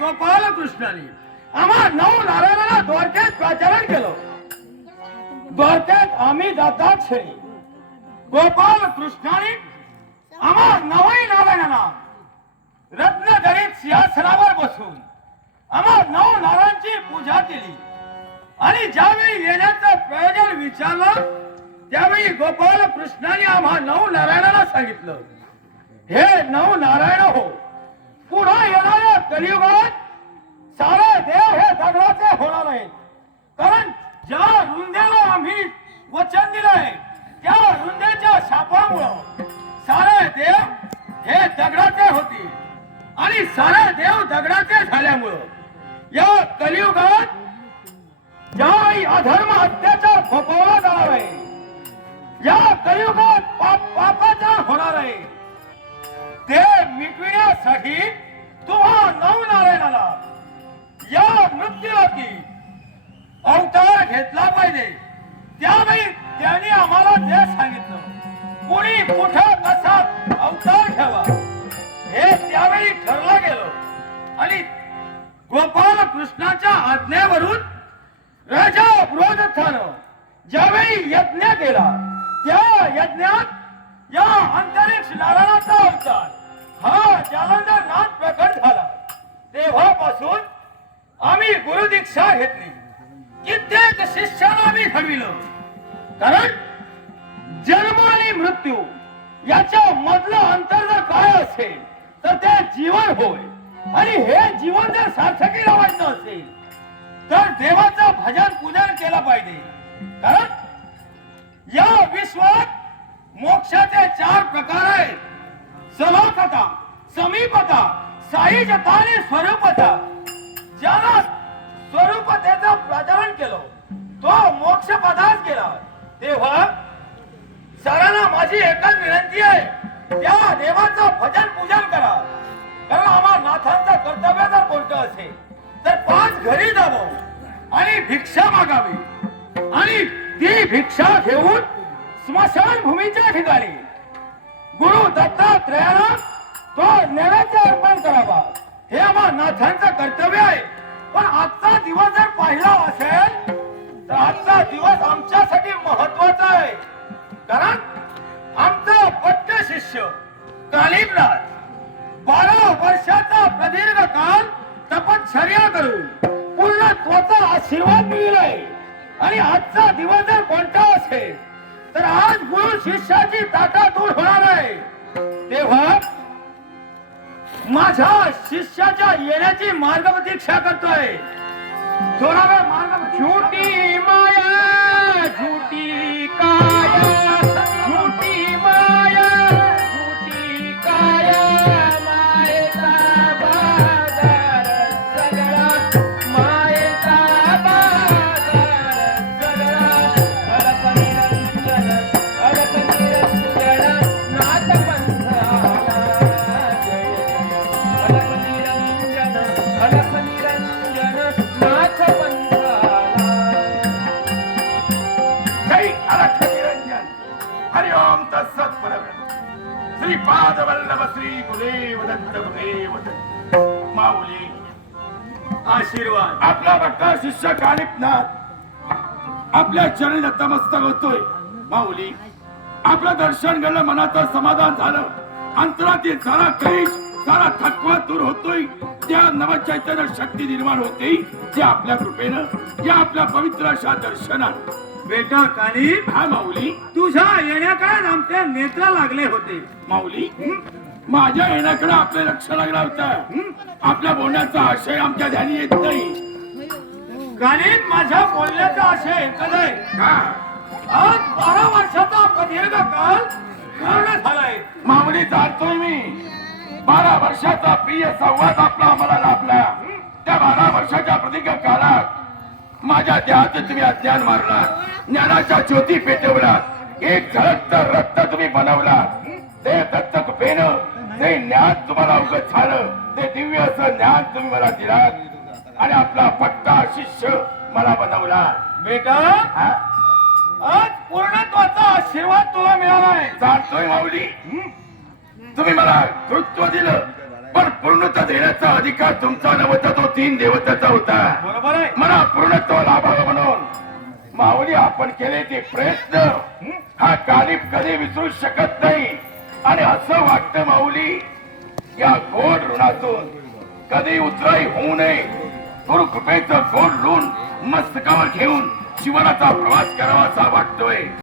गोपालकृष्णाने आम्हा नऊ नारायणाला द्वारकेत प्राचारण केलं. द्वारकेत आम्ही जातात क्षणी गोपाल कृष्णाने आम्हा नवई नारायणाला रत्नधरीत सिंहासनावर बसून आम्हा नऊ नारायणची पूजा केली. आणि ज्यावेळी येण्याचं प्रयोजन विचारलं त्यावेळी गोपाल कृष्णाने आम्हा नऊ नारायणाला सांगितलं हे नऊ नारायण हो पुन्हा येणाऱ्या कलियुगात सारे देव हे दगडाचे होणार आहेत. कारण ज्या रुंदेला आम्ही वचन दिलंय त्या रुंदेच्या शापामुळं सारे देव हे दगडाचे होते आणि सारे देव दगडाचे झाल्यामुळं या कलियुगात ज्याही अधर्म अत्याचार फोपवला जाणार आहे या कलियुगात पाप पापाचार होणार आहे. ते मिटविण्यासाठी तुम्हा नवनारायणाला या मृत्यूलोकी अवतार घेतला पाहिजे. त्यावेळी त्यांनी आम्हाला ते सांगितलं कुणी कुठं कसा अवतार घ्यावा हे त्यावेळी ठरलं गेलं. आणि गोपाल कृष्णाच्या आज्ञेवरून राजा बृहदत्तानं ज्यावेळी यज्ञ केला त्या यज्ञात या अंतरिक्ष नारायणाचा अवतार हा जालंधर नाथ प्रकट झाला तेव्हापासून आम्ही गुरु दीक्षा घेतली. कित्येक शिष्याला आम्ही घडविलं. कारण जन्म आणि मृत्यू याच्या मधलं अंतर जर काय असेल तर ते जीवन होय. आणि हे जीवन जर सार्थकी लावायचं असेल तर देवाचं भजन पूजन केलं पाहिजे. कारण या विश्वात मोक्षाचे चार प्रकार आहेत. सलोखता समीपता साई जताने स्वरूपता ज्याला स्वरूपतेचं प्रचारण केलं तो मोक्ष पदास केला तेव्हा सरांना माझी एकच विनंती आहे त्या देवाचं भजन पूजन करा. कारण आम्हा नाथांचं कर्तव्य जर कोणतं असेल तर पाच घरी जावं आणि भिक्षा मागावी. आणि ती भिक्षा घेऊन स्मशान भूमीच्या ठिकाणी गुरु दत्तात्रयाला तो नैवेद्य अर्पण करावा हे आम्हा नाथांचं कर्तव्य आहे. पण आजचा दिवस जर पाहिला असेल तर आजचा दिवस आमच्यासाठी महत्त्वाचा आहे. कारण आमचा पट्ट शिष्य कालिमनाथ बारा वर्षाचा प्रदीर्घ काल तपश्चर्या करून पूर्णत्वाचा आशीर्वाद मिळलाय आणि आजचा दिवस जर कोणता असेल तर आज गुरु शिष्याची ताटा दूर होणार आहे. तेव्हा माझ्या शिष्याच्या येण्याची मार्ग प्रतीक्षा करतोय. थोडा वेळ मार्ग झुटी माया झुटी का श्रीपाद वल्लभ श्री गुरुदेव दत्त गुरुदेव दत्त माऊली आशीर्वाद. आपला भक्ता शिष्य कानिपनाथ आपल्या चरणी नतमस्तक होतोय. माऊली आपलं दर्शन घडलं मनाचं समाधान झालं. अंतरातील सारा क्लेश सारा थकवा दूर होतोय. त्या नवचैतन्य शक्ती निर्माण होते. जे आपल्या कृपेनं या आपल्या पवित्र अशा दर्शनात बेटा कानी हा माऊली. तुझ्या येण्याकाळात आमचे नेत्र लागले होते. माऊली माझ्या येण्याकडे आपले लक्ष लागलं होतं. आपल्या बोलण्याचा आशय आमच्या ध्यानी येत नाही. कानी माझ्या बोलण्याचा आशय एकच आहे. का आज बारा वर्षाचा प्रदीर्घ काळ पूर्ण झालाय. माऊली जाणतोय मी. बारा वर्षाचा प्रिय संवाद आपला आम्हाला लाभला. त्या बारा वर्षाच्या प्रदीर्घ काळात माझ्या देहात तुम्ही अज्ञान मारला ज्ञानाच्या ज्योती पेटवला एक झळक तर रक्त तुम्ही बनवला ते दत्तक पेन ते ज्ञान तुम्हाला अवगत झालं. ते दिव्य असं ज्ञान तुम्ही मला दिलात. आणि आपला पट्टा शिष्य मला बनवला. बेटा? आज पूर्णत्वाचा आशीर्वाद तुला मिळालाय जाणतोय माऊली. तुम्ही मला कृत्व दिलं. पण पूर्णत्व देण्याचा अधिकार तुमचा नव्हता तो तीन देवताचा होता. बरोबर आहे. मला पूर्णत्व लाभावं म्हणून. माऊली आपण केले ते प्रयत्न. हा? कालिप कधी विसरू शकत नाही. आणि असं वाटतं माऊली या गोड ऋणातून कधी उतराई होऊ नये. गुरु कृपेचं गोड ऋण मस्तकावर घेऊन जीवनाचा प्रवास करावासा वाटतोय.